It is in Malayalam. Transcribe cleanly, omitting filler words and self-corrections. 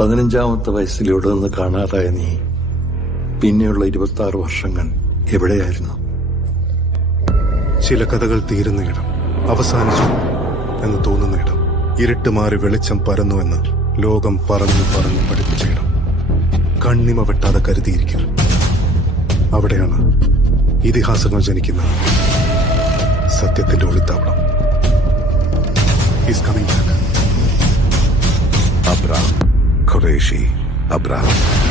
15-ാമത്തെ വയസ്സിൽ ഇവിടെ നിന്ന് കാണാതായ നീ പിന്നെയുള്ള 26 വർഷങ്ങൾ എവിടെയായിരുന്നു? ചില കഥകൾ തീരുന്ന ഇടം, അവസാനിച്ചു എന്ന് തോന്നുന്ന ഇടം, ഇരുട്ട് മാറി വെളിച്ചം പരന്നുവെന്ന് ലോകം പറഞ്ഞു പറഞ്ഞു പഠിപ്പിച്ച ഇടം, കണ്ണിമ വെട്ടാതെ കരുതിയിരിക്കും. അവിടെയാണ് ഇതിഹാസങ്ങൾ ജനിക്കുന്ന സത്യത്തിന്റെ ഒളിത്താവളം. He's coming back. Abraham Qureshi. Abraham.